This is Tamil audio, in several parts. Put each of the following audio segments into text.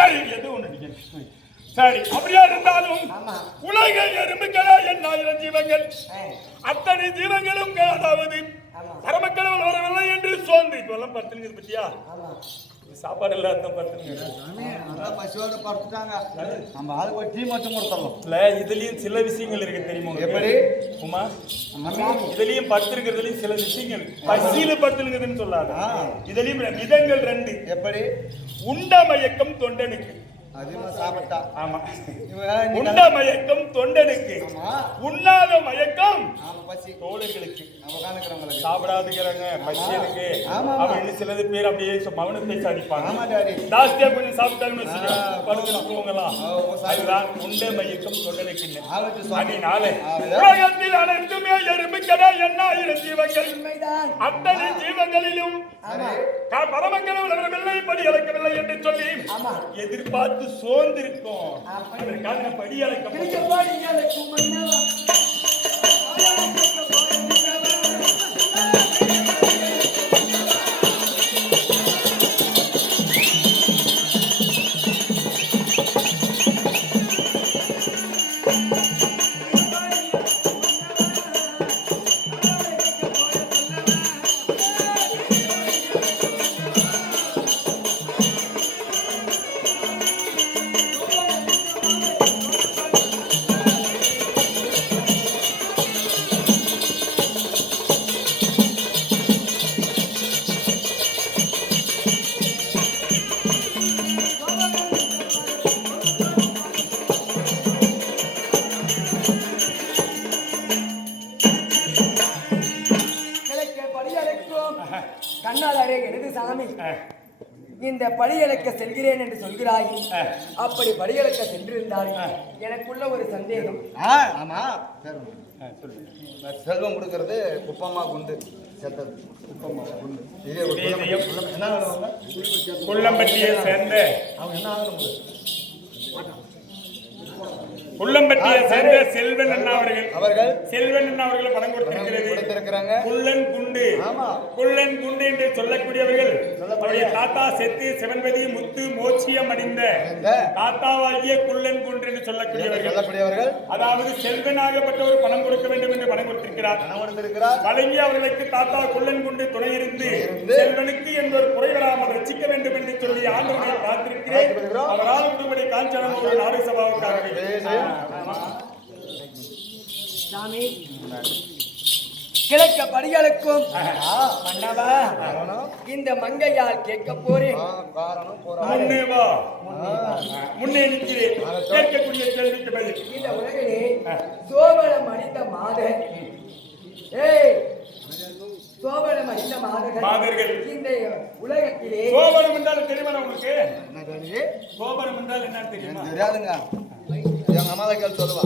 சரி எது ஒண்ணு சரி அப்படியா இருந்தாலும் உலக எறும்புகளா என் 1000 ஜீவங்கள் அத்தனை ஜீவங்களும் அதாவது பரமக்கடவுள் வரவில்லை என்று சோர்ந்து இப்பெல்லாம் படுத்துங்க பத்தியா சாப்பாடு இல்லாத பசுவோட படுத்துட்டாங்க. நம்ம ஆளுக்கு ஒரு டீ மட்டும் கொடுத்துடலாம். இல்ல இதுலயும் சில விஷயங்கள் இருக்கு தெரியுமா? எப்படி உமா இதுலயும் படுத்திருக்கிறதுலயும் சில விஷயங்கள் பசியில படுத்துருக்குதுன்னு சொல்லாத. இதுலயும் விதங்கள் 2. எப்படி? உண்ட மயக்கம் தொண்டனுக்கு அதிகமா சாப்பிட்டா. ஆமா. உண்ட மயக்கம் தொண்டனுக்கு, உண்ணாத மயக்கம் பசி தோழர்களுக்கு, நம்ம காணுக்கிறவங்களுக்கு, சாப்பிடாதுங்கிறாங்க பசியனுக்கு அப்படின்னு சிலது பேர் அப்படியே மௌனத்தை சாதிப்பாங்க. ஜாஸ்தியா கொஞ்சம் சாப்பிட்டாங்கன்னு படுக்கலாம் தூங்கலாம். அதுதான் உண்ட மயக்கம் தொண்டனுக்கு. அதனால உலகத்தில் அனைத்துமே எறும்புக்கடா என்ன 1000 ஜீவங்கள் அத்தனை ஜீவங்களிலும் பரமக்கடவுள் அவர்கள் படி இழக்கவில்லை என்று சொல்லி எதிர்பார்த்து சோர்ந்திருக்கும். அதற்காக படி அழைக்கப்படும். கண்ணாளரே எனது சாமி, இந்த படியளக்க செல்கிறேன் என்று சொல்கிறாய். அப்படி படியளக்க சென்றிருந்தால் எனக்குள்ள ஒரு சந்தேகம். ஆமா, செல்வம் கொடுக்கறது குப்பமா குண்டு செத்தது. குப்பமா குண்டு குள்ளம்பட்டியை சேர்ந்த அவங்க என்ன ஆகணும்? குள்ளம்பட்டியை சேர்ந்த செல்வன் அண்ணா அவர்கள் செல்வன் அண்ணா அவர்கள் பணம் கொடுத்திருக்கிறாங்க. குள்ளன் குண்டு, குள்ளன் குண்டு என்று சொல்லக்கூடியவர்கள் அவருடைய தாத்தா செத்து சிவன்பதி முத்து மோட்சியம் அடைந்த தாத்தாவாகிய குள்ளன் குண்டு என்று சொல்லக்கூடியவர்கள், அதாவது செல்வனாகப்பட்டவர் பணம் கொடுக்க வேண்டும் என்று பணம் கொடுத்திருக்கிறார். வழங்கி அவர்களுக்கு தாத்தா குள்ளன் குண்டு துணை இருந்து செல்வனுக்கு என்பவர் குறை வராமல் ரசிக்க வேண்டும் என்று சொல்லி ஆண்டவனை பார்த்திருக்கிறேன். அவரால் உடுபடி காஞ்சனம் ஒரு நாடு சபாவுக்காக சாமி கிழக்க படிகளுக்கும் மன்னவா இந்த மங்கையால் கேட்க போறேன். முன்னே நிற்கிறேன். கேட்கக்கூடிய கேள்விக்கு பதில். இந்த உலகிலே சோபனம் அணிந்த மாதர், சோபனம் அணிந்த மாதர்கள் இந்த உலகத்திலே. சோபனம் என்றால் தெரியுமா உங்களுக்கு? சோபனம் என்றால் என்ன தெரியுமா? தெரியாதுங்க. எங்க அம்மா தான் கேள்வி சொல்லுவா.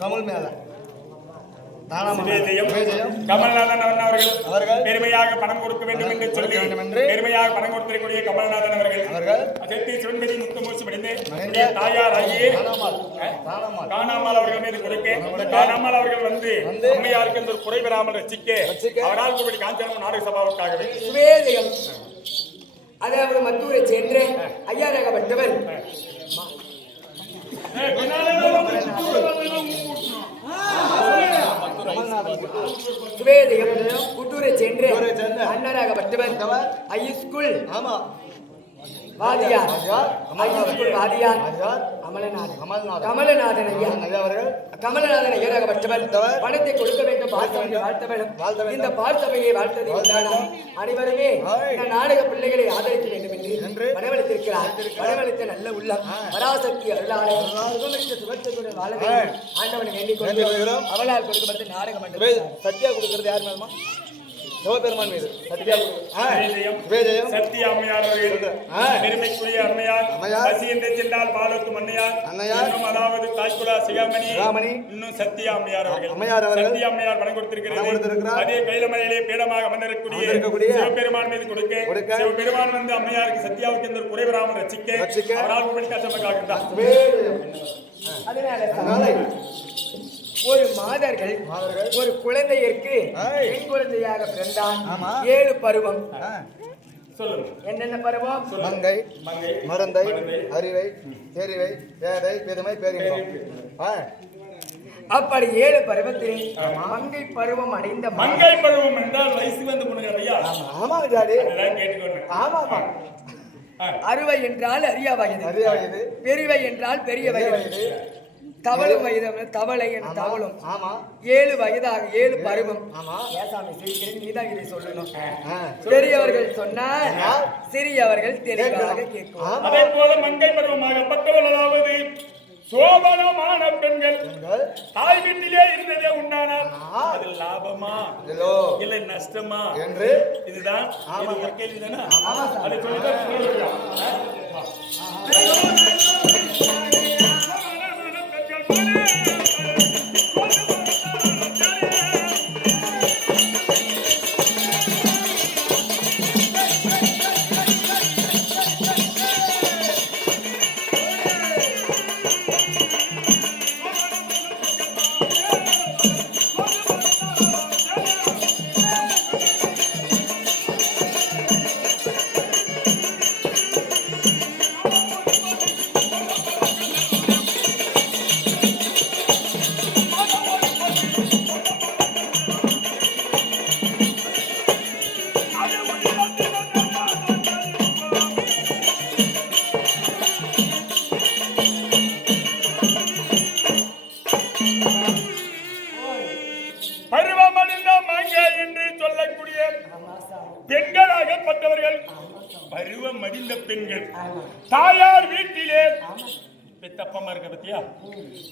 கமல் மேல கமல்நாதன் அவர்கள் பெருமையாக பணம் கொடுக்க வேண்டும் என்று சொல்லி பெருமையாக பணம் கொடுத்திருக்கூடிய கமல்நாதன் அவர்கள் அதற்கு சிவன்பதி முத்துமூசி படிந்து தாயார் ஆகிய காணாமல் அவர்கள் மீது கொடுக்க காணாமல் அவர்கள் வந்து அம்மையாருக்கு இந்த குறை பெறாமல் ரசிக்க அவரால் கூடிய காஞ்சனம் நாடக சபாவுக்காகவே சுவேதயம், அதாவது மத்தூரை சென்று ஐயாரகப்பட்டவர் சுவேதயம் குட்டூரை சென்று அண்ணராகப்பட்டவர் ஐஸ்கூல் வாதியார் வாதியார் கமலநாதன் கமலநாதன் ஐயராகப்பட்டவர் பணத்தை கொடுக்க வேண்டும் வாழ்த்தவன் இந்த பார்சபையை வாழ்த்தது அனைவருமே நாடக பிள்ளைகளை ஆதரிக்க வேண்டும் என்று வரவழைத்திருக்கிறார். வரவழைத்த நல்ல உள்ளம் பராசக்தி அருளாளர் சுகத்துடன் வாழ ஆண்டவனை வேண்டிக் கொண்டு அவளால் கொடுக்கப்பட்ட நாடக மண்டபம் சத்யா கொடுக்கிறது யார் மேலமா? சிவபெருமான் மீது சத்திய அம்மையார் பெருமைக்குரிய அம்மையார் பசி என்று சென்றால் பாலத்து மன்னையார், அதாவது தாய்குலா சிகாமணி, இன்னும் சத்திய அம்மையார் சத்திய அம்மையார் பணம் கொடுத்திருக்கிறது. அதே கைலமலையிலே பீடமாக அமர்ந்திருக்கக்கூடிய சிவபெருமான் மீது கொடுக்க சிவபெருமான் வந்து அம்மையாருக்கு சத்தியாவுக்கு எந்த குறை வராமல் ரசிக்க அவரால் படிக்காக ஒரு மாதர்கள் ஒரு குழந்தையிற்கு பெண் குழந்தையாக பிறந்தான். 7 பருவம் சொல்லுங்க. என்னென்ன பருவம்? மங்கை, மங்கை, மடந்தை, மடந்தை, அறிவை, தெரிவை, பேதை, பெருமை, பேரின்பம். அப்படி 7 பருவத்தில் மங்கை பருவம் அடைந்த மங்கை பருவம் என்றால் வயசு வந்து பொண்ணுங்க ஐயா. ஆமா ஜாடி. அதெல்லாம் கேட்டுக்கோங்க. ஆமா ஆமா. அறுவை என்றால் அரிய வயது, அரிய வயது. பெருவை என்றால் பெரிய வயது, தவளும் வயது, தவளை என்ற தவளும். ஆமா. 7 வயதாக 7 பருவம். ஆமா. ஏசாமி சிரிக்கிறேன், நீதான் இதை சொல்லணும். பெரியவர்கள் சொன்னால் சிறியவர்கள் தெளிவாக கேட்கும். அதே போல மங்கை பருவமாகப்பட்டவள், அதாவது சோபனமான பெண்கள் தாய் வீட்டிலே இருந்ததே உண்டானால் அது லாபமா இல்லை நஷ்டமா என்று இதுதான் ஒரு கேள்வி தானே. அதை சொல்லிதான் சொல்லுங்க. பருவமடைந்த மங்கை என்று சொல்லக்கூடிய பெண்களாகப்பட்டவர்கள், பருவமடைந்த பெண்கள் தாயார் வீட்டிலே பெத்தப்பம்மா இருக்க பத்தியா,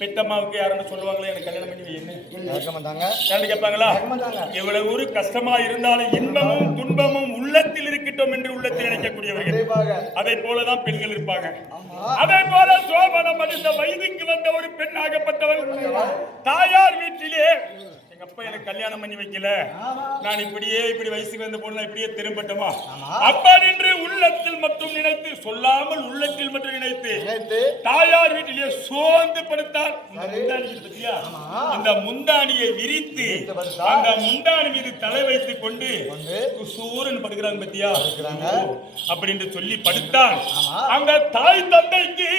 பெத்தம்மாவுக்கு யாருன்னு சொல்லுவாங்களே எனக்கு கல்யாணம் பண்ணி வைன்னு கேட்பாங்களா? எவ்வளவு ஒரு கஷ்டமா இருந்தாலும் இன்பமும் துன்பமும் உள்ளத்தில் இருக்கட்டும் என்று உள்ளத்தில் நினைக்கக்கூடியவர்கள். அதை போலதான் பெண்கள் இருப்பாங்க. அதே போல சோபனம் அடைந்த வயதுக்கு வந்த ஒரு பெண் ஆகப்பட்டவள் தாயார் வீட்டிலே எங்க அப்பா எனக்கு கல்யாணம் பண்ணி வைக்கல, நான் இப்படி வயசுக்கு வந்த பொண்ணு இப்படியே திரும்பட்டுமா அப்பா என்று உள்ளத்தில் மட்டும் நினைத்து, சொல்லாமல் உள்ளத்தில் மட்டும் நினைத்து தாயார் வீட்டிலே சோர்ந்து படுத்தால் இந்த முந்தானியை விரித்து அந்த முந்தானி மீது தலை வைத்துக் கொண்டு சூரன் படுக்கிறாங்க பத்தியா அப்படின்னு சொல்லி படுத்தான். அந்த தாய் தந்தைக்கு,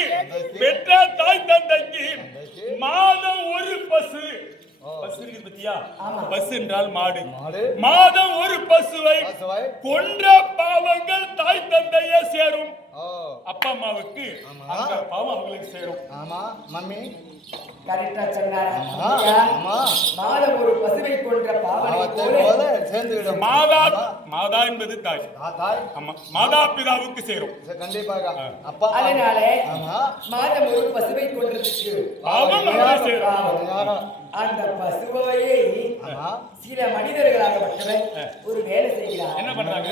பெற்ற தாய் தந்தைக்கு மாதம் ஒரு பசு இருக்கு பத்தியா, பசு என்றால் மாடு, மாதம் ஒரு பசுவை கொன்ற பாவங்கள் தாய் தந்தையே சேரும். அப்பா அம்மாவுக்கு அந்த பாவம் அவங்களுக்கு சேரும். ஆமா மம்மி கரெக்டா சொன்னாரா? மாதம் ஒரு பசுவை கொன்ற பாவனை போல சேர்ந்துவிடும். மாதா என்பது தாய். ஆமா, மாதா பிதாவுக்கு சேரும் கண்டிப்பாக. அப்பா அதனாலே மாதம் ஒரு பசுவை கொன்றதுக்கு பாவம் சேரும். அந்த பசுவையே சில மனிதர்களாகப்பட்டவர் ஒரு வேலை செய்கிறார். என்ன பண்றாங்க?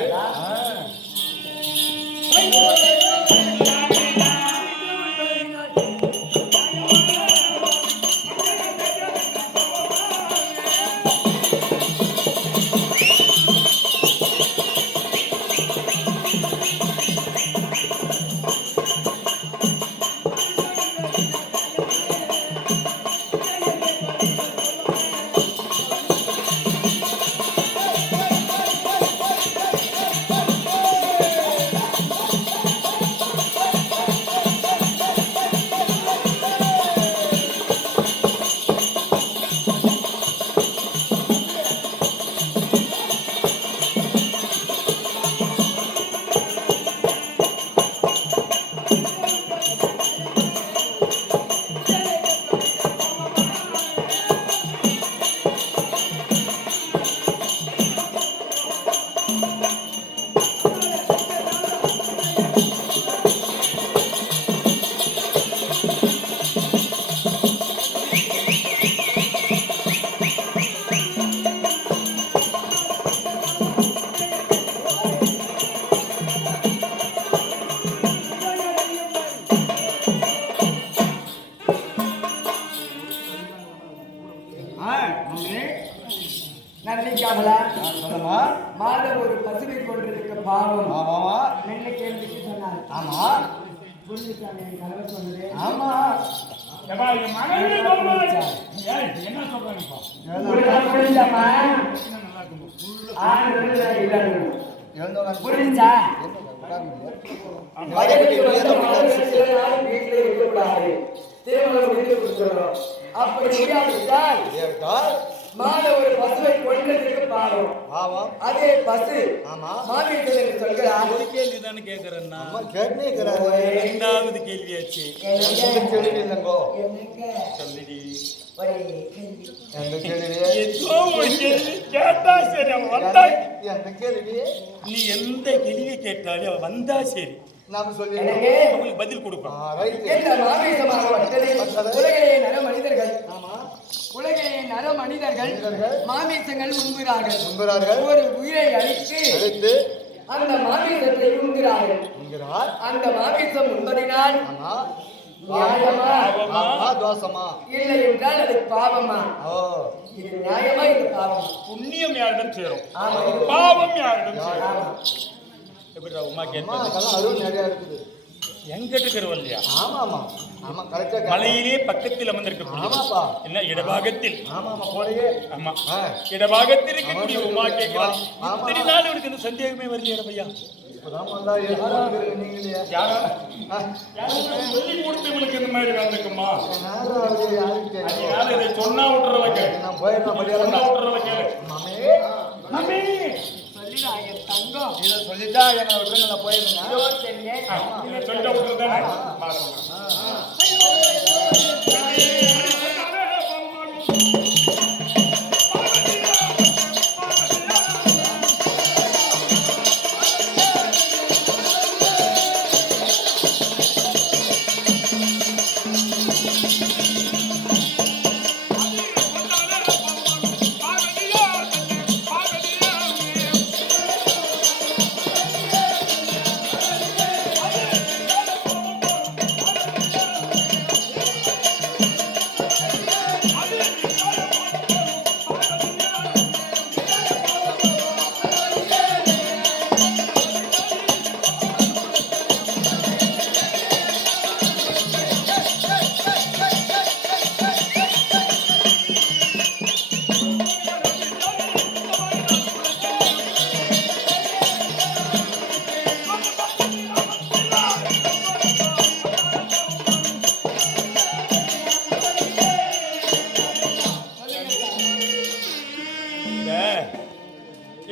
மாதம் ஒரு பசுவை கொண்டிருக்க பாவம். மெல்ல கேள்விக்கு சொன்னார். ஆமா புண்ணியசாமி கணவர் சொன்னது. ஆமா என்ன சொல்றாங்க? எழுந்தவங்க புரிஞ்சுச்சா? உட்கார முடியும். வயதுக்கு வந்த மாணவர்கள் சில நாள் வீட்டிலே இருக்கக்கூடாது. திருமணம் முடித்து கொடுத்துறோம். அப்படி முடியாவிட்டால் மாணவர் பசுவை கொன்றதுக்கு பாவம். பாவம். அதே பசு ஆமா. மாவீரர்கள் என்று சொல்கிறார். ஒரு கேள்வி தானே கேட்கறேன்னா அம்மா கேட்டுனே இருக்கிறாரு. இரண்டாவது கேள்வியாச்சு. கேள்வி இல்லைங்கோ. சொல்லிடி. எந்த கேள்வி? ஏதோ ஒரு கேள்வி கேட்டா சரி, அவன் வந்தா. எந்த கேள்வி? நீ எந்த கேள்வி கேட்டாலும் அவன் வந்தா சரி, நாம சொல்லி எனவே அவங்களுக்கு பதில் கொடுப்பான். இந்த மாமீசமாகப்பட்டது உலகிலே நர மனிதர்கள். ஆமா. உலகிலே நர மனிதர்கள் மாமீசங்கள் உண்கிறார்கள். உண்கிறார்கள். ஒரு உயிரை அழித்து அந்த மாமீசத்தை உண்கிறார்கள். அந்த மாமீசம் உண்பதினால் ஆமா. நியாயமா ஆமா தோஷமா? இல்லை என்றால் அது பாவமா? ஓ. இது நியாயமா, இது பாவமா? புண்ணியம் யாரிடம் சேரும், ஆமா. பாவம் யாரிடம் சேரும்? ஆமா. எப்படிடா உமா அம்மா கேட்டா அதெல்லாம் அருள் நிறைய இருக்குது. எங்கிட்ட இருக்கிறவன் இல்லையா? ஆமா ஆமா ஆமா கரெக்டா. மலையிலே பக்கத்தில் அமர்ந்திருக்க ஆமாப்பா. என்ன இடபாகத்தில்? ஆமா ஆமா போலயே. ஆமா, ஆ. இடபாகத்தில் இருக்கக்கூடிய உமா கேட்கிறான். ஆமா. இத்தனை நாள் இவனுக்கு இந்த சந்தேகமே வரலையா பையா? இப்பதான் வந்தா ஏற்கனவே நீங்களே. யாரா ஆ. சொல்லி கொடுத்து இவனுக்கு இந்த மாதிரி வந்துக்குமா? யாரும் அவரு யாருக்கு தெரியும்? அதனால இதை சொன்னா விட்டுறவ கேளு, நான் போயிடலாம் மரியாதை. சொன்னா விட்டுறவ கேளு. மாமே. மாமி சொல்லிடா என் தங்கம். இதை சொல்லிட்டா என்ன விட்டுருங்க, நான் போயிருந்தேன். இதோ தெரியல. இதை சொல்லிட்டு விட்டுறதானே?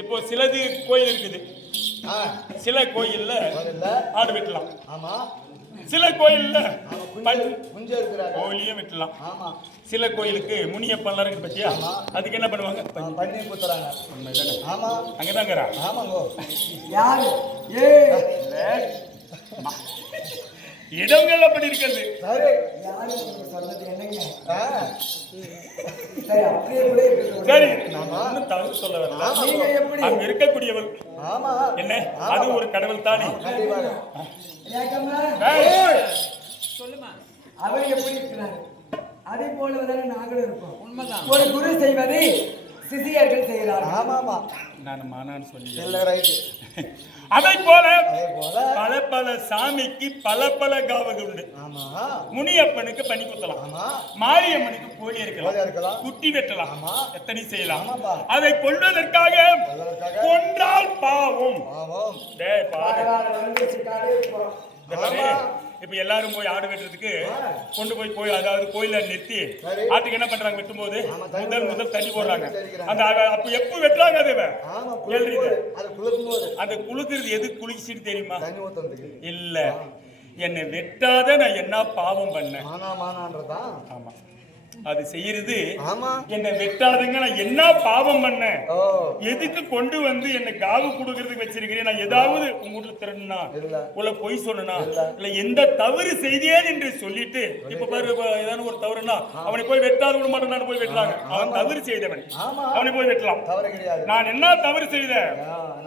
இப்போ சிலது கோயில் இருக்குது, ஆ. சில கோயில்ல இல்ல. ஆடு வெட்டலாம், ஆமா. சில கோயில்ல குஞ்சு இருக்கிறாங்க. கோயிலையும் வெட்டலாம். ஆமா. சில கோயிலுக்கு முனியப்பன்லாம் இருக்கு பத்தியா, அதுக்கு என்ன பண்ணுவாங்க? பண்ணி குத்துறாங்க. உண்மைதானே? ஆமா. அங்கதாங்கிறா. ஆமாங்கோ. யாரு? ஏய், இடங்கள் அப்படி இருக்கிறது. சரி. யாரு நீங்க சொன்னது என்னங்க? ஆ. சரி, அப்படியே கூட இருக்கட்டும். சரி, நான் ஒண்ணும் தவறு சொல்ல வரல. நீங்க எப்படி? அங்க இருக்கக்கூடியவள் ஆமா. என்ன, அது ஒரு கடவுள் தானே. கண்டிப்பாக. ஏக்கம்மா, ஏய், சொல்லுமா. அவர் எப்படி இருக்கிறார்? அதே போலதானே நாங்களும் இருப்போம். உண்மைதான். ஒரு குரு செய்வது சிஷியர்கள் செய்கிறார்கள். ஆமா ஆமா. நான் மானான்னு சொல்லி இல்ல ரைட். அதை போல அதே போல. பல பல சாமிக்கு பல பல காவல் உண்டு. ஆமா. முனியப்பனுக்கு பனி குத்தலாம், ஆமா. மாரியம்மனுக்கு கோழி கோழி இருக்கலாம், அறுக்கலாம். குட்டி வெட்டலாம், ஆமா. எத்தனை செய்யலாம். ஆமாப்பா. அதை கொள்வதற்காக கொல்வதற்காக. கொன்றால் பாவம். பாவம். டேய் பாரு. பரவாயில்ல, வந்து சிக்காதே இருப்போம். இந்த பாரு, ஆமா. இப்ப எல்லாரும் போய் ஆடு வெட்டுறதுக்கு கொண்டு போய் அதாவது கோயில நிறுத்தி சரி. ஆட்டுக்கு என்ன பண்றாங்க? வெட்டும்போது ஆமா, தண்ணி முதல் தண்ணி போடுறாங்க. தெளிக்கிறாங்க. அந்த அப்ப எப்ப வெட்டுறாங்க? அது ஆமா. எழுதிட்டு அது குளிக்கும் போது அந்த குளுக்குறது எது குளிச்சுட்டு தெரியுமா? தண்ணி ஊத்துறதுக்கு. இல்ல, என்னை வெட்டாத நான் என்ன பாவம் பண்ணேன்? மானான்றதான். ஆமா, அது செய்யறது. ஆமா. என்னை வெட்டாதுங்க, நான் என்ன பாவம் பண்ணேன்? ஓ. எதுக்கு கொண்டு வந்து என்ன காவு கொடுக்கறதுக்கு வச்சிருக்கிறேன்? நான் ஏதாவது உங்க வீட்டுல திறனா இல்ல. உள்ள பொய் சொன்னா இல்ல எந்த தவறு செய்தேன் என்று சொல்லிட்டு, இப்ப பாரு, ஏதாவது ஒரு தவறுனா அவனை போய் வெட்டாது விட மாட்டேன். நான் போய் வெட்டுறாங்க. அவன் தவறு செய்தவன், ஆமா. அவனை போய் வெட்டலாம். தவறு கிடையாது. நான் என்ன தவறு செய்தேன்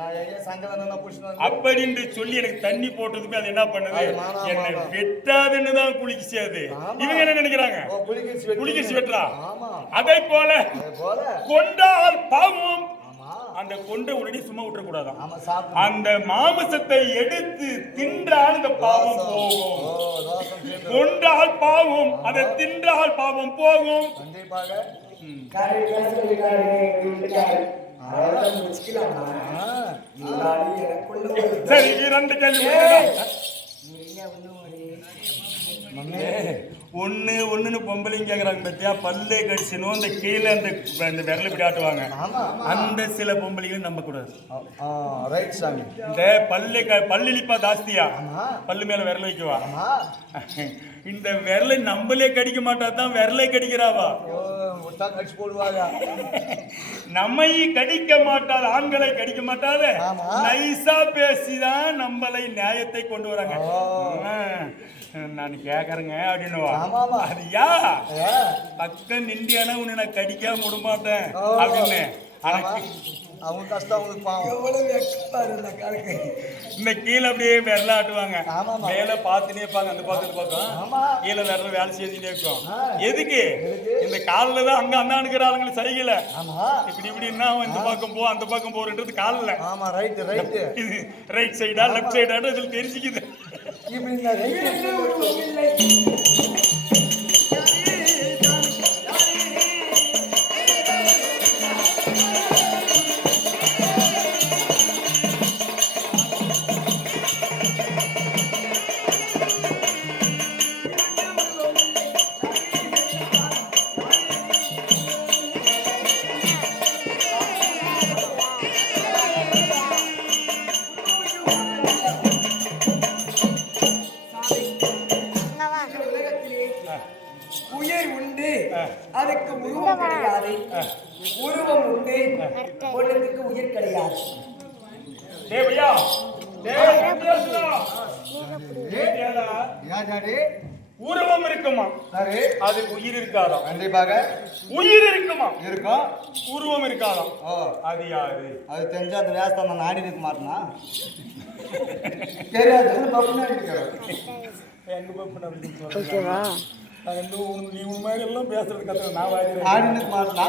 நான் எங்க சங்கலன்னா புடிச்சு அப்படின்னு சொல்லி எனக்கு தண்ணி போட்டதுமே அது என்ன பண்ணுது? அது மானா, என்னை மானா. வெட்டாதுன்னு தான் குளிச்சு. அது ஆமா. இவங்க என்ன நினைக்கிறாங்க? ஓ புலிகேசி குளிக்கி வெட்டுறா. ஆமா. அதை போல அதே போல. கொண்டால் பாவம். ஆமா. அந்த கொண்ட உடனே சும்மா விட்டுற கூடாதான். ஆமா சாப்பிடு. அந்த மாமிசத்தை எடுத்து தின்றால் இந்த பாவம் போகும். ஓ தோசம் சேர்ந்து. கொண்டால் பாவம், அதை தின்றால் பாவம் போகும். கண்டிப்பாக. காரை பேச சொல்லிருக்காரு எங்க வீட்டுக்காரர். அதை முடிச்சுக்கலாமா? இருந்தாலும் எனக்குள்ள ஒரு சரி 2 கேள்வி இருங்க, ஒண்ணும் ஒரு ஒண்ணுன்னு பொம்பளைங்க கேக்குறாங்க பத்தியா, பல்லே கடிச்சனும் இந்த கீழே அந்த விரல இப்படி ஆட்டுவாங்க. அந்த சில பொம்பளைங்களும் நம்ப கூடாது. ரைட் சாமி. இந்த பல்லிழிப்பா ஜாஸ்தியா, பல்லு மேல விரல வைக்குவா. இந்த விரலை நம்மளே கடிக்க மாட்டாதான் விரலை கடிக்கிறாவா. கடிச்சு போடுவாங்க. நம்மை கடிக்க மாட்டாத, ஆண்களை கடிக்க மாட்டாத நைசா பேசிதான் நம்மளை நியாயத்தை கொண்டு வராங்க. நான் கேக்குறேங்க அப்படின்னுவா. அது யா பக்கம் நிண்டியானா உன்னை நான் கடிக்காம விட மாட்டேன் அப்படின்னு. அவங்க கஷ்டம் அவங்களுக்கு பாவம். எவ்வளவு வெக்கப்பாரு இந்த காலுக்கு. இந்த கீழே அப்படியே விரல ஆட்டுவாங்க, மேல பாத்துனே இருப்பாங்க, அந்த பக்கம் கீழே விரல வேலை செஞ்சுட்டே இருக்கும். எதுக்கு? இந்த காலில் தான் அங்க அந்த அணுகிற ஆளுங்களை சரிகல இப்படின்னா இந்த பக்கம் போ அந்த பக்கம் போறன்றது காலில். ஆமா ரைட் ரைட். இது ரைட் சைடா லெஃப்ட் சைடா இதுல தெரிஞ்சுக்குது. உயிர் உண்டு, அதுக்கு உருவம் கிடையாது. உருவம் உண்டு, ஒன்றுக்கு உயிர் கிடையாது. உருவம் இருக்குமா, அது உயிர் இருக்காதாம். கண்டிப்பாக உயிர் இருக்குமா, இருக்கும். உருவம் இருக்காதாம். அது யாரு? அது தெரிஞ்ச அந்த வேஸ்தான் நான் ஆடி இருக்க மாட்டேனா தெரியாது. எங்க பப்பு நீ உன் மாதிரி எல்லாம் பேசுறது கத்துற நான் ஆடி இருக்க மாட்டேனா.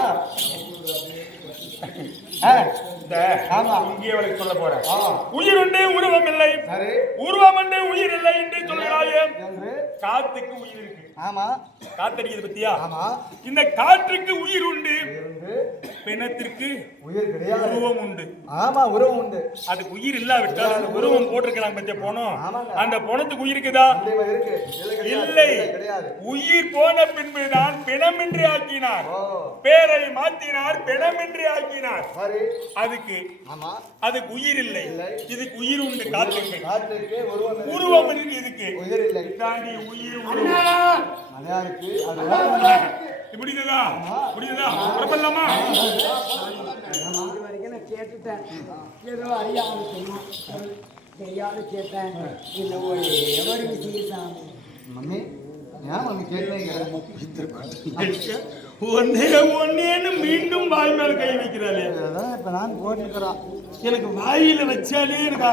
இங்கே அவளுக்கு சொல்ல போறேன். உயிர் உண்டு உருவம் இல்லை, உருவம் உண்டு உயிர் இல்லை என்று சொல்கிறாயே. காத்துக்கு உயிர் இருக்கு. ஆமா, காத்தடிக்கிறது பத்தியா? ஆமா. இந்த காற்றுக்கு உயிர் உண்டு, பிணத்திற்கு உயிர் கிடையாது, உருவம் உண்டு. ஆமா, உருவம் உண்டு. அதுக்கு உயிர் இல்லாவிட்டால் அந்த உருவம் போட்டிருக்கலாம் பத்தியா போனோம். அந்த போனத்துக்கு உயிர் இருக்குதா? இல்லை. உயிர் போன பின்புதான் பிணமின்றி ஆக்கினார், பேரை மாற்றினார், பிணமின்றி ஆக்கினார். அதுக்கு அதுக்கு உயிர் இல்லை, இதுக்கு உயிர் உண்டு. காற்றுக்கு உருவம் இருக்கு, இதுக்கு உயிர் இல்லை. தாண்டி உயிர் புரியுதா? புரியுதா? புறப்படலாமா? வரைக்கும் நான் கேட்டுட்டேன், ஏதோ அறியாமல் சொன்னான், தெரியாத கேட்டேன். இல்லை ஒரே ஒரு விஷயம் மம்மி, ஏன் மம்மி கேட்கலைங்க? ஒன்னேன்னு மீண்டும் வாய் மேல கை வைக்கிறாளே. இப்ப நான் போட்டுக்கிறோம். எனக்கு வாயில வச்சாலே எனக்கு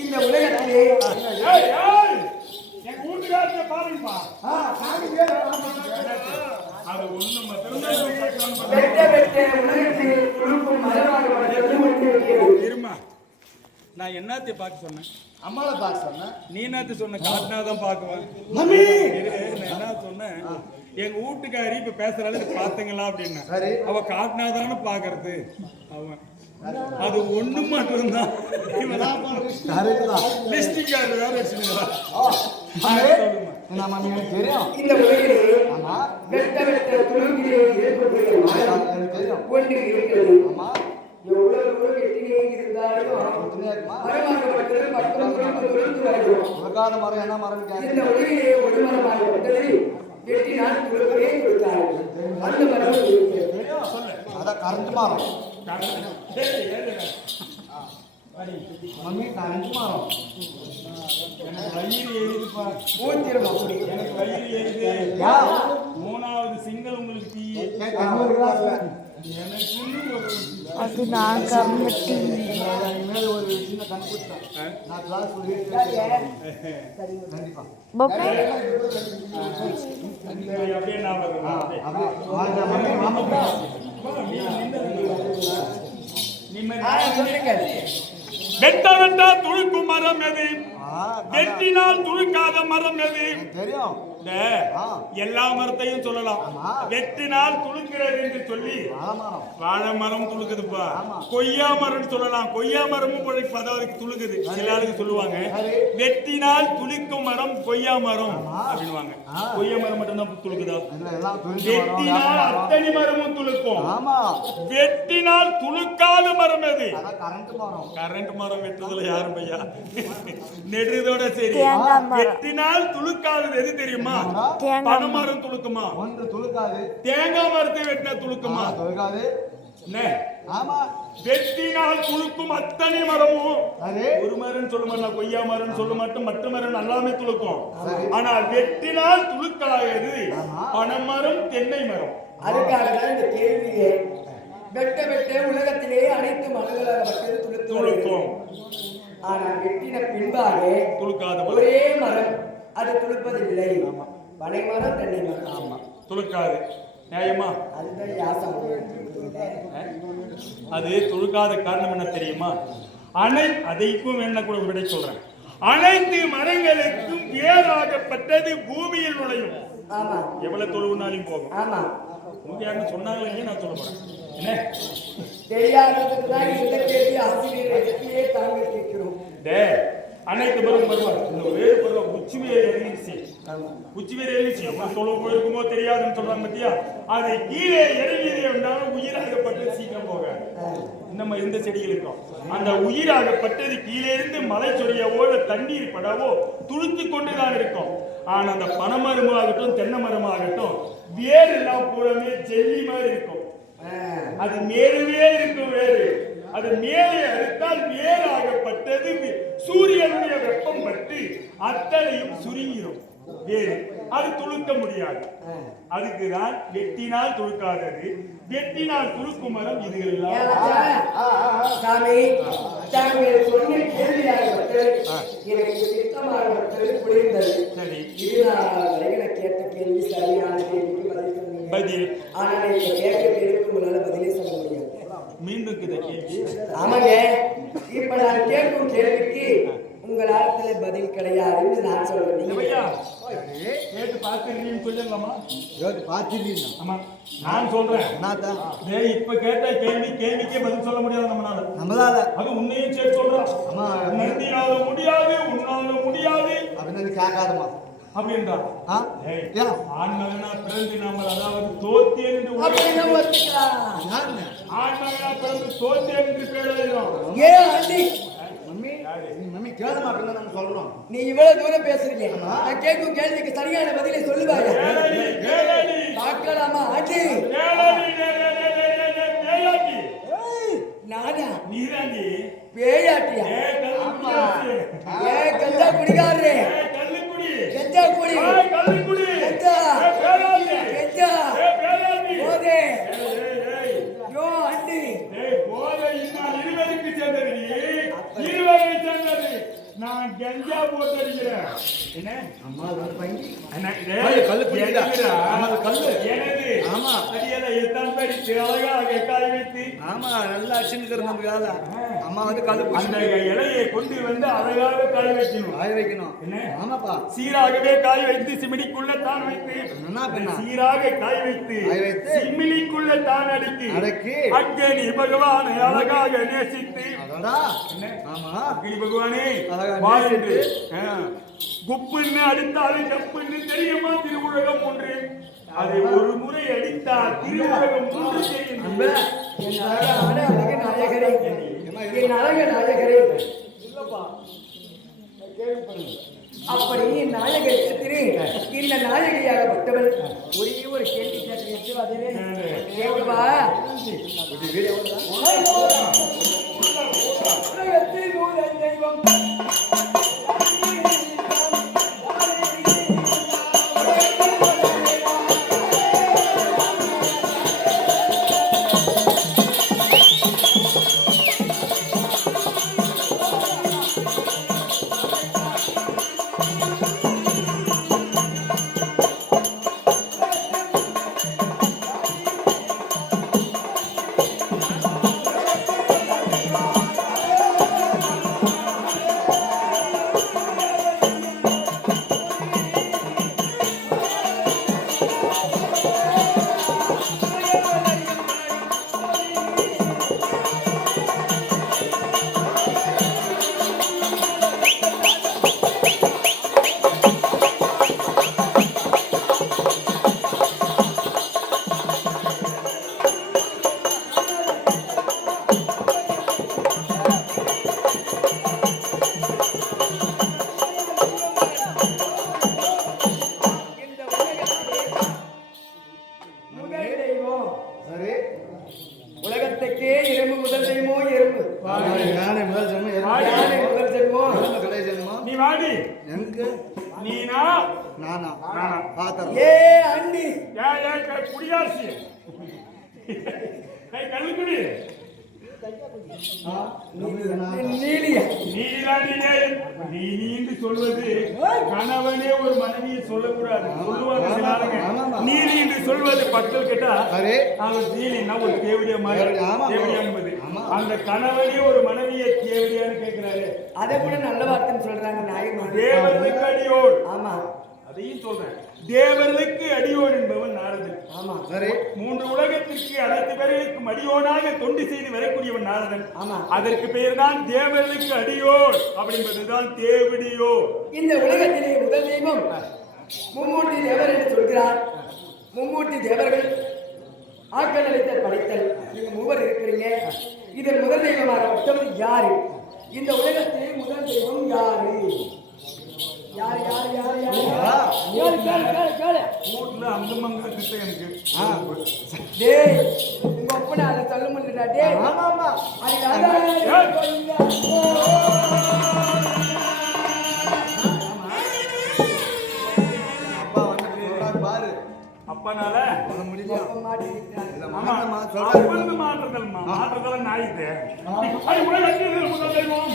இந்த உலகத்திலே நான் என்னத்தை பார்க்க சொன்னேன்? அம்மாவை பார்க்க சொன்னேன். நீ என்னத்த சொன்ன? காட்டினாதான் பார்க்குவேன். என்ன சொன்னேன்? எங்க வீட்டுக்காரி இப்ப பேசுறாள் பாத்தீங்களா அப்படின்னு. அவ காட்டினாதானே பாக்குறது. அவன் அது ஒண்ணு மட்டும்தான். இந்த உலகிலே வெட்ட வெட்ட துணிகளே ஒன்று இருக்கிறது. எவ்வளவு தூரம் வெட்டிலே இருந்தாலும் மரமாகப்பட்டது மற்றும் தொடர்ந்து வருகிறோம். என்ன மரம்? இந்த உலகிலே ஒரு மரமாகப்பட்டது வெட்டினால் துறக்கவே கொடுத்தார்கள். அந்த மரம் இருக்கிறது. அதான் கரண்ட் மரம். மம்மி நான் 2 மாதம் எனக்கு வயிறு எரியுதுப்பா. ஊத்திரும் அப்படி. எனக்கு வயிறு எரியுது. யா 3வது சிங்கிள் உங்களுக்கு டீ. இன்னொரு கிளாஸ் எனக்கு இன்னும் ஒரு அது நான் கம்மிட்டி இனிமேல் ஒரு சின்ன கண்டுபிடிச்சேன். நான் கிளாஸ் கண்டிப்பா பொம்மை அப்படியே நான் வருவேன். அப்படியே மம்மி மாமா சொல்லுங்க. வெட்ட வெட்டா துளுக்கும் மரம் எது? வெட்டினால் துளுக்காத மரம் எது? தெரியும். இந்த எல்லா மரத்தையும் சொல்லலாம். வெட்டினால் துளுக்கிறது என்று சொல்லி வாழை மரம் துளுக்குதுப்பா. கொய்யா மரம் சொல்லலாம். கொய்யா மரமும் அதாவது துளுக்குது. சில ஆளுக்கு சொல்லுவாங்க வெட்டினால் துளிக்கும் மரம் கொய்யா மரம் அப்படின்வாங்க. கொய்யா மரம் மட்டும் தான் துளுக்குதா? வெட்டினால் அத்தனை மரமும் துளுக்கும். வெட்டினால் துளுக்காத மரம் எது? கரண்ட் மரம் வெட்டுறதுல யாரும் பையா நெடுறதோட சரி. வெட்டினால் துளுக்காதது எது தெரியுமா? பனைமரம் துளுக்குமா? ஒன்று துளுக்காது. தேங்காய் மரத்தை வெட்டினா துளுக்குமா? துளுக்காது. ஆமா. வெட்டினால் துளுக்கும் அத்தனை மரமும் ஒரு மரம் சொல்ல மாட்டோம். கொய்யா மரம் சொல்ல மாட்டோம். மற்ற மரம் எல்லாமே துளுக்கும். ஆனால் வெட்டினால் துளுக்காது பனைமரம் தென்னை மரம். அதுக்காகதான் இந்த கேள்வியே. வெட்ட வெட்ட உலகத்திலே அனைத்து மரங்களாக துளுக்கும். ஆனால் வெட்டின பின்பாக துளுக்காத ஒரே மரம் அது துளுப்பதில்லை. பனை மரம் தென்னை மரம் துளுக்காது. நியாயமா? அதுதான் யாசம். அது துளுக்காத காரணம் என்ன தெரியுமா? அதைக்கும் என்ன கூட விடை சொல்றேன். அனைத்து மரங்களுக்கும் வேறாகப்பட்டது பூமியில் நுழையும். ஆமா. எவ்வளவு தொழுவுனாலும் போகும். ஆமா. யாருன்னு சொன்னாங்களே நான் சொல்ல போறேன். என்ன தெரியாததுக்கு தான் இந்த கேள்வி ஆசிரியர்களே தாங்க கேட்கிறோம். அனைத்து மரம் வருவார். இந்த வேறு பருவம் உச்சி வேறு எழுதிச்சு. உச்சி வேறு எழுதிச்சு. சொல்ல போயிருக்குமோ தெரியாதுன்னு சொல்றாங்க பத்தியா? அது கீழே இறங்கியது என்றாலும் உயிராகப்பட்டு சீக்கிரம் போக நம்ம எந்த செடிகள் இருக்கோம் அந்த உயிராகப்பட்டது கீழே இருந்து மலை சொரியவோ தண்ணீர் படவோ துளுத்து கொண்டுதான் இருக்கும். ஆனா அந்த பனைமரமாகட்டும் தென்னை மரமாகட்டும் வேறு எல்லாம் பூரமே ஜெல்லி மாதிரி இருக்கும். அது மேலே இருக்கும். வேறு அது மேலே அறுத்தால் வேறாகப்பட்டது சூரியனுடைய வெப்பம் பட்டு அத்தனையும் சுருங்கிடும். வேறு அது துளுக்க முடியாது. அதுக்குதான் வெட்டினால் துளுக்காதது, வெட்டினால் துளுக்கும் மரம். இதுகள் சாமி தாங்கள் சொன்ன கேள்வியாகப்பட்டு எனக்கு சித்தமாகப்பட்டு புரிந்தது. சரி, நான் கேட்ட கேள்வி சரியான கேள்விக்கு பதில். ஆனால் இந்த கேட்க கேள்விக்கு உங்களால பதிலே சொல்ல முடியாது. மீண்டும் கேள்வி. ஆமாங்க. இப்ப நான் கேட்கும் கேள்விக்கு உங்கள் ஆழத்துல பதில் கிடையாதுன்னு நான் சொல்றேன். கேட்டு பார்த்து சொல்லுங்கம்மா. பார்த்துருக்கீங்க. ஆமா, நான் சொல்றேன். இப்ப கேட்ட கேள்விக்கே பதில் சொல்ல முடியாது நம்மளால. அது உன்னையும் சேர்த்து சொல்றோம். உன்னால முடியாது, உன்னால முடியாது அப்படின்னு கேட்காதமா அப்படின்றா. ஆண்மகனா பிறந்து நாம அதாவது தோத்தேன் என்று ஆண்மகனா பிறந்து தோத்தேன் என்று பேர் எழுதுறோம். மம்மி கேளுமா அப்படின்னு நம்ம சொல்றோம். நீ இவ்வளவு தூரம் பேசுறீங்க. நான் கேட்கும் கேள்விக்கு சரியான பதிலை சொல்லுவாங்க. பார்க்கலாமா ஆண்டி? நானா? நீதாண்டி பேயாட்டியா? ஏ கஞ்சா குடிகாரே, கஞ்சா குடி, கஞ்சா கஞ்சா போதே. யோ ஆண்டி நான் கஞ்சா போட்டு அடிக்கிறேன். என்ன அம்மா பங்கி கல்லு எனது. ஆமா, அடியல எத்தான் படித்து அழகாக காய் வைத்து. ஆமா, நல்லா அடிச்சுன்னு நம்ம அம்மா வந்து கல்லு அந்த இலையை கொண்டு வந்து அழகாக காய் வைக்கணும். காய வைக்கணும். என்ன? ஆமாப்பா. சீராகவே காய் வைத்து சிமிடிக்குள்ள தான் வைத்து சீராக காய் வைத்து சிமிடிக்குள்ள தான் அடக்கி அக்னி பகவானை அழகாக நேசித்து. ஆமா, அக்னி பகவானே வாழ்ந்து குப்புன்னு அடித்தாலும் கப்புன்னு தெரியுமா? திருவுலகம் ஒன்று. அதை ஒரு முறை அடித்தால் திருவுலகம் ஒன்று தெரியும். அப்படி நாயகத்திலே இந்த நாயகியாகப்பட்டவள் ஒரே ஒரு கேள்வி கேட்கவா? உலகத்தில் முதல் தெய்வம் உலகத்துக்கே எறும்பு முதல் தெய்வமோ எறும்பு யானை முதல் ஜென்மம் யானை முதல் தெய்வம் கடை ஜென்மம் நீ வாடி எனக்கு நீனா நானா நானா பாத்திரம் ஏ அண்டி குடியாசி கல்லுக்குடி நீலியா நீன்னு சொல்வது கணவனே ஒரு மனைவியை சொல்லக்கூடாது சொல்லுவாங்க சில ஆளுங்க. நீலி என்று சொல்வது பக்தர் கேட்டா அவர் நீலின்னா ஒரு தேவடியா மாதிரி தேவடியா என்பது அந்த கணவனே ஒரு மனைவியை தேவடியான்னு கேட்கிறாரு. அதை கூட நல்ல வார்த்தைன்னு சொல்றாங்க நாயகன் தேவர்களுக்கு அடியோர். ஆமா அதையும் சொல்றேன். தேவர்களுக்கு அடியோர் என்பவன் நாரதன். ஆமா மூன்று உலகத்திற்கு அனைத்து பேர்களுக்கும் அடியோனாக தொண்டு செய்து வரக்கூடியவன் நாரதன். ஆமா அதற்கு பெயர் தான் தேவர்களுக்கு அடியோர் அப்படின்றதுதான் தேவடியோர். இந்த உலகத்திலே முதல் தெய்வம் மும்மூர்த்தி தேவர் என்று சொல்கிறார். மும்மூர்த்தி தேவர்கள் ஆக்கல் அளித்தல் படைத்தல் நீங்க மூவர் இருக்கிறீங்க. இதன் முதல் தெய்வமாக மொத்தம் யாரு? இந்த உலகத்திலே முதல் தெய்வம் யாரு? யார் யார் யார் யார் கேளு கேளு கேளு கேளு வீட்டுல அந்த மங்க கிட்ட எனக்கு டேய் உங்க அப்பனை அதை சொல்ல முடியலடா டேய். ஆமா ஆமா பாரு அப்பனால முடியல மாற்றதெல்லாம் நாயிட்டு முதல் தெய்வம்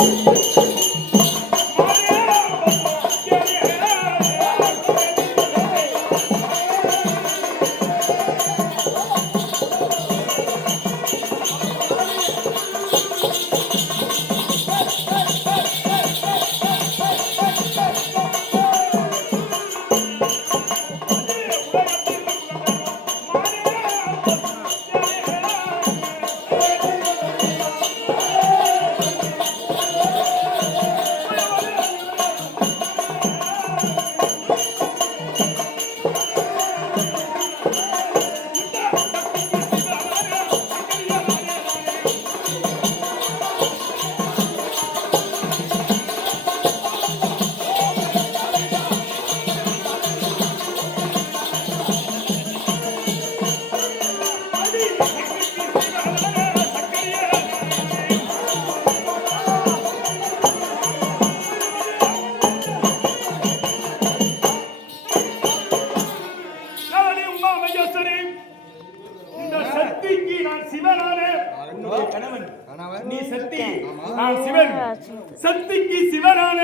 சக்திக்கு சிவனான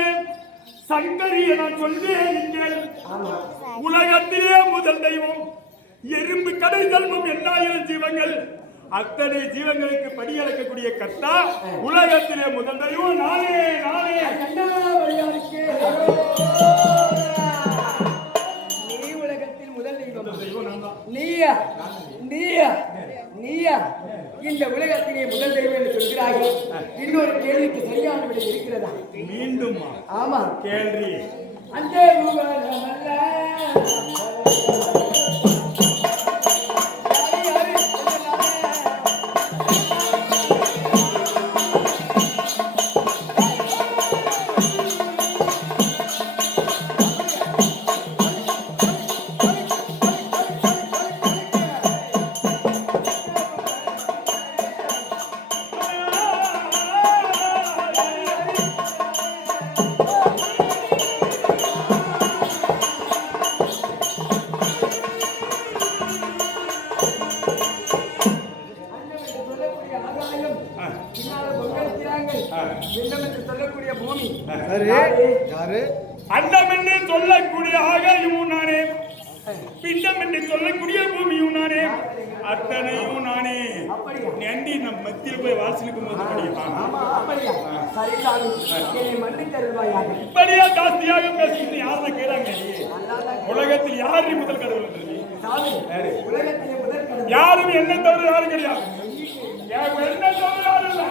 சங்கரி என சொல்வேன். உலகத்திலே முதல் தெய்வம் எறும்பு கடை செல்வம் 8000 ஜீவங்கள் அத்தனை ஜீவங்களுக்கு படியளக்கக்கூடிய கர்த்தா உலகத்திலே முதல் தெய்வம் நானே நானே. நீ உலகத்தில் முதல் தெய்வம் நீயா நீயா நீயா இந்த உலகத்திலே முதல் தெய்வம் என்று சொல்கிறார்கள். இன்னொரு கேள்விக்கு சரியான விடை இருக்கிறதா? மீண்டும் ஆமா கேள்வி. அந்த பிண்டம் என்று சொல்லக்கூடிய பூமி சரி யாரு அண்டம் என்று சொல்லக்கூடிய ஆகாயமும் நானே, பிண்டம் என்று சொல்லக்கூடிய பூமியும் நானே, அத்தனையும் நானே. அப்படியா? நன்றி நம் மத்தியில் போய் வாசலுக்கும் போது படிக்கலாம். அப்படியா? சரி சாமி, என்னை மன்னித்து அருள்வாயாக. இப்படியா ஜாஸ்தியாக பேசிட்டு யாரும் கேட்கிறாங்க? அல்லாஹ் உலகத்தில் யார் நீ முதல் கடவுள் என்று நீ? சாமி, உலகத்திலே முதல் கடவுள் யாரும் என்ன தவிர யாரும் கிடையாது. என்ன தவிர யாரும் இல்லை.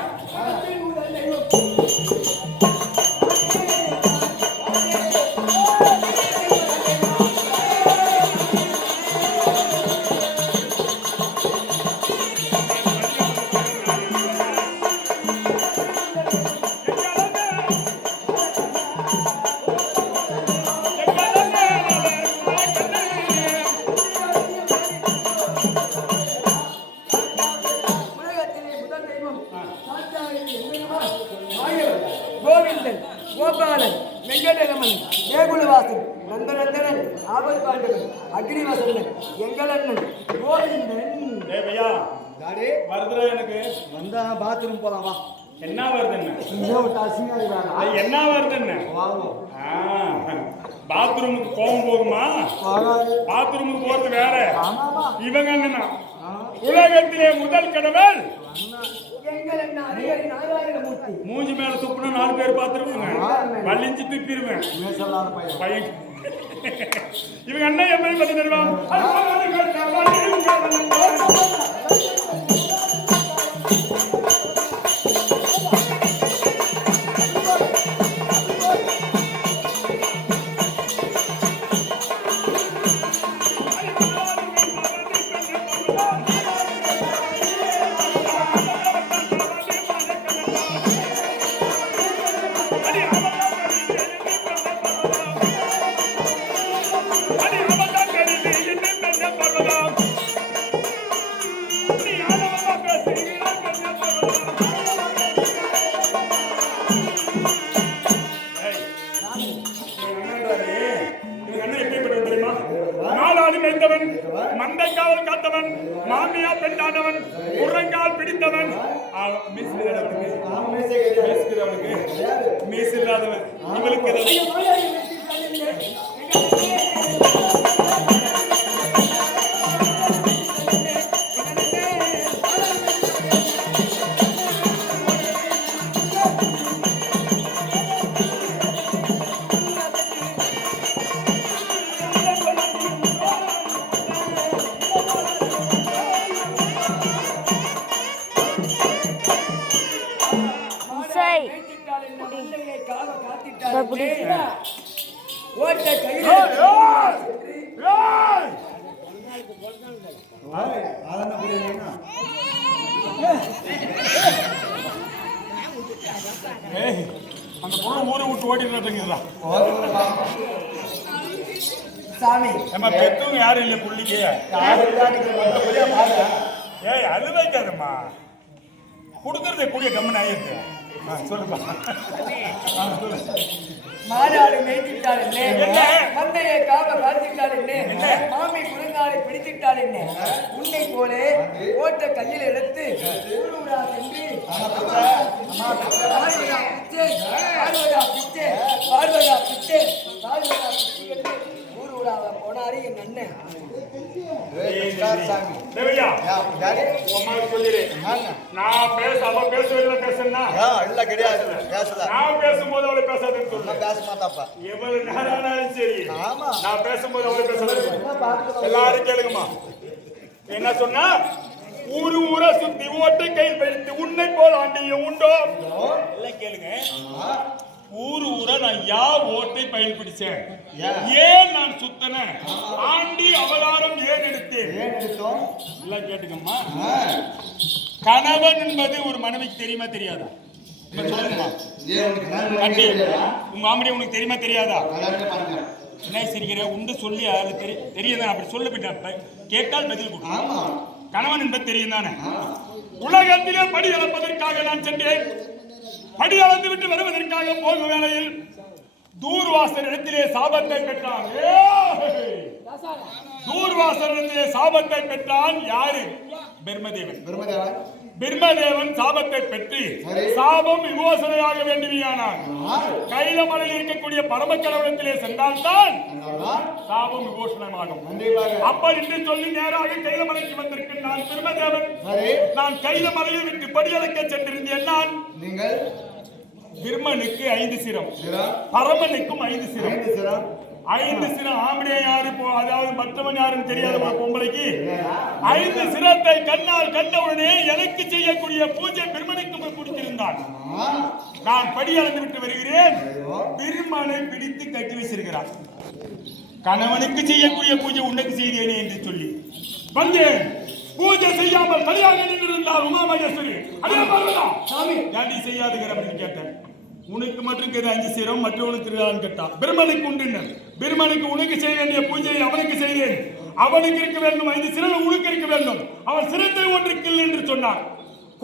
உலகத்திலே முதல் தெய்வம் சாத்தானை எம்பெருமான் மாயவன், கோவிந்தன், கோபாலன், வெங்கடரமன், தேகுலவாசன், நந்தநந்தனன், ஆபத் பாண்டவன், அக்னிவசந்தன், எங்கள் அண்ணன் கோவிந்தன். தேவையா டாடி வருதுடா எனக்கு. வந்தா பாத்ரூம் போலாம் வா என்ன வருது என்ன? இங்கே விட்டு அசிங்கா இருக்காங்க அது என்ன வருது என்ன? வாங்குவோம் பாத்ரூமுக்கு கோவம் போகுமா? வாங்காது பாத்ரூமுக்கு போறது வேற. ஆமாமா இவங்க என்னன்னா உலகத்திலே முதல் கடவுள். எங்கள் அண்ணன் ஹரிஹரி நாராயணமூர்த்தி. மூஞ்சி மேல துப்புனா 4 பேர் பாத்துருவாங்க. வலிஞ்சு துப்பிடுவேன் மேசல்லாத பையன் பையன். இவங்க அண்ணன் எப்படி பத்தி தருவான்? மந்தை காவல் காத்தவன், மாமியா பெண்டானவன், உரங்கால் பிடித்தவன், மீஸ் இல்லாதவன். இவளுக்கு இசை அப்படி ஓட்ட கையில் அதென்ன புரியலைன்னா அந்த பொண்ணு ஊரை விட்டு ஓடிடுறதுங்களா? சாமி நம்ம பெத்தவங்க யாரும் இல்லை புள்ளிக்கு. ஏய் அது வைக்காதம்மா, கொடுக்கறத கூடிய கம்மன் ஆயிருக்கு. சொல்லுப்பா. சொல்லு. மாநாடு மேய்த்திட்டாள் என்ன? என்ன, மந்தையை காவ காத்திட்டாள் என்ன, மாமி குழங்காலை பிடித்திட்டாள் என்ன, உன்னை போல ஓட்ட கையில் எடுத்து ஊரூரா சென்று பார்வதா பிச்சை, பார்வதா பிச்சை, பார்வதா பிச்சை, பார்வதா பிச்சை என்று ஊரூராவ போனாரு என் அண்ணன். சாமி தேவையா டாடி உமாக்கு சொல்லிடு. நான் அவ பேசவில்லை பேசுனா இல்ல கிடையாது பேசல நான் பேசும்போது அவளை பேசாதுன்னு சொல்லு. பேச மாட்டாப்பா எவ்வளவு நேரம் ஆனாலும் சரி, ஆமா நான் பேசும்போது அவளை பேசாது. எல்லாரும் கேளுங்கம்மா. என்ன சொன்னா? ஊரு ஊரை சுத்தி ஓட்டை கையில் வைத்து உன்னை போல் ஆண்டியும் உண்டோ? எல்லாம் கேளுங்க. ஊரு ஊரை நான் ஓட்டை பயில் பிடிச்சேன், ஏன் நான் சுத்தன, ஆண்டி அவதாரம் ஏன் எடுத்தேன்? எல்லாம் கேட்டுக்கம்மா. கணவன் என்பது ஒரு மனைவிக்கு தெரியுமா தெரியாதா? சொல்லுங்கம்மா. கண்டி உங்க மாமடி உனக்கு தெரியுமா தெரியாதா? என்ன சிரிக்கிற? உண்டு சொல்லி அது தெரியுதான். அப்படி சொல்ல போயிட்டா கேட்டால் பதில் கொடு. கணவன் என்பது தெரியும் தானே. உலகத்திலே படி அளப்பதற்காக நான் சென்றேன். படி அளந்து விட்டு வருவதற்காக போகும் வேளையில் தூர்வாசர் இடத்திலே சாபத்தை பெற்றான். தூர்வாசர் இடத்திலே சாபத்தை பெற்றான். யாரு? பிரம்மதேவன். பிரம்மதேவன் சாபத்தை பெற்று சாபம் விமோசனையாக வேண்டுமையானார் கைலமலையில் இருக்கக்கூடிய பரம கடவுளத்திலே சென்றால்தான் சாபம் விமோசனமாகும். அப்ப என்று சொல்லி நேராக கைலமலைக்கு வந்திருக்கின்றான் பிரம்மதேவன். நான் கைலமலையை விட்டு படியளக்க சென்றிருந்தேன். நான் நீங்கள் பிரம்மனுக்கு 5 சிரம், பரமனுக்கும் 5 சிரம். 5 சிரம் ஆம்பளை யாரு, அதாவது மற்றவன் யாருன்னு தெரியாத பொம்பளைக்கு 5 சிரத்தை கண்ணால் கண்டவுடனே எனக்கு செய்யக்கூடிய பூஜை பிரம்மனுக்கு பிடித்திருந்தான். நான் படி அளந்து விட்டு வருகிறேன். பிரம்மனை பிடித்து கட்டி வச்சிருக்கிறான். கணவனுக்கு செய்யக்கூடிய பூஜை உனக்கு செய்தேனே என்று சொல்லி வந்தேன். பூஜை செய்யாமல் சரியாக நின்றிருந்தார் உமா மகேஸ்வரி. அதே மாதிரிதான் சாமி ஏண்டி செய்யாதுங்கிற அப்படின்னு கேட்டேன். உனக்கு மட்டும் 5 சிரம், மற்றவனுக்கு கேட்டா. பிரம்மனுக்கு உண்டு. பிரம்மனுக்கு உனக்கு செய்ய வேண்டிய பூஜையை அவனுக்கு செய்தேன். அவனுக்கு இருக்க வேண்டும் 5 சிரம், உனக்கு இருக்க வேண்டும். அவன் சிரத்தை ஒன்று கில் என்று சொன்னான்.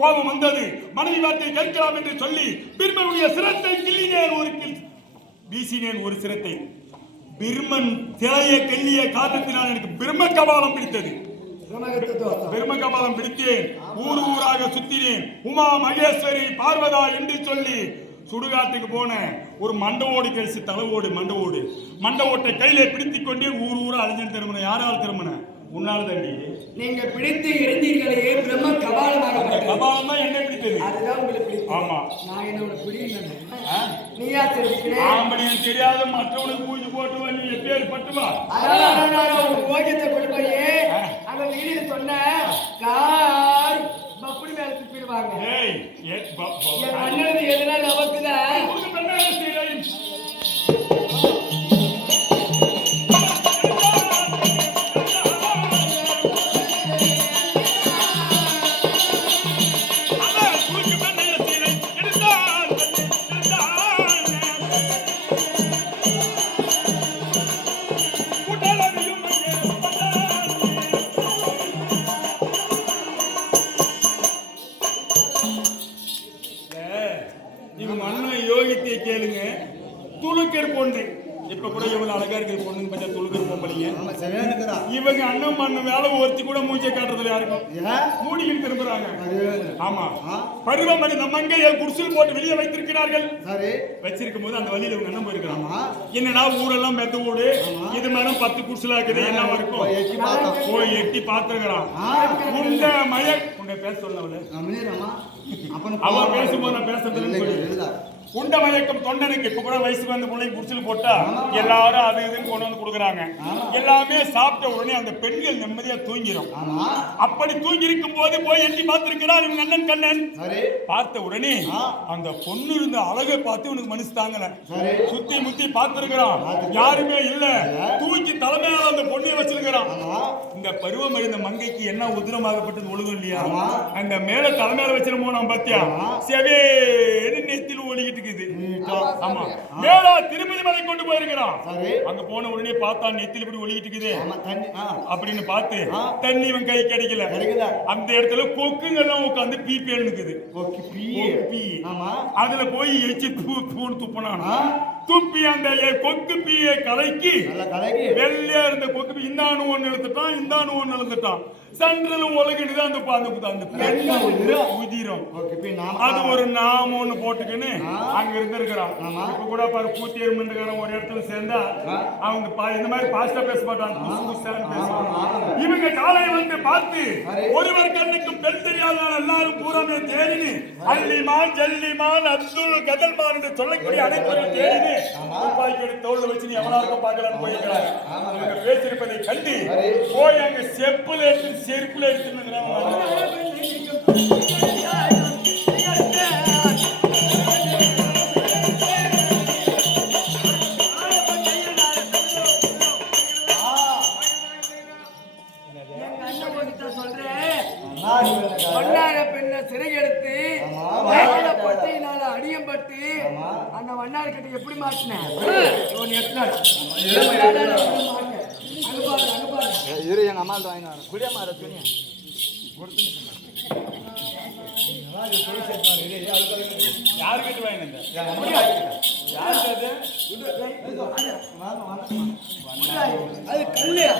கோபம் வந்தது. மனைவி வார்த்தை கேட்கலாம் என்று சொல்லி பிரம்மனுடைய சிரத்தை கிள்ளினேன். ஒரு கில் வீசினேன். ஒரு சிரத்தை பிரம்மன் திரைய கல்லிய காரணத்தினால் எனக்கு பிரம்ம கபாலம் பிடித்தது. பிரம்ம கபாலம் பிடித்தேன். ஊர் ஊராக சுத்தினேன். உமா மகேஸ்வரி பார்வதா என்று சொல்லி சுடுகாட்டுக்கு போன ஒரு மண்டவோடு கழிச்சு தலைவோடு மண்டவோட்டை கையில பிடித்துக் கொண்டே ஊர் ஊரா அழிஞ்சன் திருமணம். யாரால் திருமணம்? உன்னால தண்டி. நீங்க பிடித்து இருந்தீர்களே பிரம்ம கபாலமாக. கபாலம் தான் என்ன பிடித்தது. அதுதான் உங்களுக்கு பிடிக்கும். ஆமா, நான் என்னோட பிடிக்கல. நீயா தெரிவிக்கிறேன். ஆம்பளையும் தெரியாது, மற்றவனுக்கு பூஜை போட்டு நீ எப்பேர் பட்டுவா. ஓகத்தை கொண்டு போய் அங்க வீடு சொன்ன கார் பப்புடி மேல துப்பிடுவாங்க. அண்ணனுக்கு எதுனா நமக்குதான் கேளுங்க. துளுக்கர் பொண்ணு இப்ப கூட இவங்க அழகா இருக்கிற பொண்ணுங்க பச்சா துளுக்கர் பொம்பளைங்க. இவங்க அண்ணன் பண்ண வேலை ஒருத்தி கூட மூச்சை காட்டுறதுல யாருக்கும் மூடிக்கிட்டு திரும்புறாங்க. ஆமா, பருவமணி நம்ம அங்க குடிசல் போட்டு வெளியே வைத்திருக்கிறார்கள். வச்சிருக்கும் போது அந்த வழியில இவங்க அண்ணன் போயிருக்கிறாங்க. என்னடா ஊரெல்லாம் மெத்த ஊடு, இது மேல 10 குடிசலா இருக்குது, என்ன இருக்கும் போய் எட்டி பாத்துருக்கிறான். உண்ட மய உண்ட பேச சொல்லவள அவ பேசும்போது நான் பேசுறதுன்னு சொல்லி உண்ட மயக்கம் தொண்டனுக்கு இப்ப கூட வயசுக்கு வந்து பிள்ளைங்க குடிச்சல் போட்டா எல்லாரும் அது இதுன்னு கொண்டு வந்து கொடுக்குறாங்க. எல்லாமே சாப்பிட்ட உடனே அந்த பெண்கள் நிம்மதியா தூங்கிரும். அப்படி தூங்கி இருக்கும் போது போய் எட்டி பார்த்திருக்கிறார் இவங்க அண்ணன் கண்ணன். பார்த்த உடனே அந்த பொண்ணு இருந்த அழகை பார்த்து இவனுக்கு மனசு தாங்கல. சுத்தி முத்தி பார்த்திருக்கிறான், யாருமே இல்ல. தூக்கி தலைமையால அந்த பொண்ணையை வச்சிருக்கிறான். இந்த பருவம் அடைந்த மங்கைக்கு என்ன உதிரமாகப்பட்டது ஒழுங்கும் இல்லையா? அந்த மேல தலைமையில வச்சிருமோ நம்ம பத்தியா செவே நெத்தில ஒளிக்கிட்டு ஆமா, மேலா திருப்பதி மலை கொண்டு போயிருக்கிறான். அங்க போன உடனே பார்த்தா நெத்தில இப்படி ஒளிக்கிட்டு இருக்குது அப்படின்னு பார்த்து தண்ணி இவன் கை கிடைக்கல. அந்த இடத்துல கொக்குங்க எல்லாம் உட்காந்து பீப்பேன்னு இருக்குது. அதுல போய் எச்சி தூண் துப்புனானா. துப்பி அந்த கொக்கு பீயை கலைக்கி வெள்ளையா இருந்த கொக்கு பீ இந்தானு ஒண்ணு எழுத்துட்டான், இந்தானு ஒண்ணு எழுத்துட்டான். சென்ட்ரலும் உலகிட்டு அந்த உதிரம். அது ஒரு நாம ஒண்ணு போட்டுக்கின்னு அங்க இருந்திருக்கிறான். இப்ப கூட பாரு கூத்தியர் மின்னுக்காரன் ஒரு இடத்துல சேர்ந்தா அவங்க இந்த மாதிரி பாஸ்டா பேச மாட்டாங்க. இவங்க காலை வந்து பார்த்து ஒருவர் கண்ணுக்கும் பெண் தெரியாதனால எல்லாரும் பூராமே தேடினு அள்ளிமான் ஜல்லிமான் அப்துல் கதல்மான் என்று சொல்லக்கூடிய அனைவரும் தேடினு துப்பாக்கியோட தோல்ல வச்சு நீ எவ்வளவு பார்க்கலான்னு போயிருக்கிறாங்க. அவங்க பேசியிருப்பதை கண்டு போய் அங்க செப்புல எடுத்து செருப்புல எடுத்துன்னு சிறை எடுத்து பட்டையினால அடியம்பட்டு அந்த வண்ணாறு கிட்ட எப்படி மாட்டினேன். எங்க அம்மா வாங்கினா குடியாமா துணியா யாருக்கிட்ட வாங்கின அது கல்லையா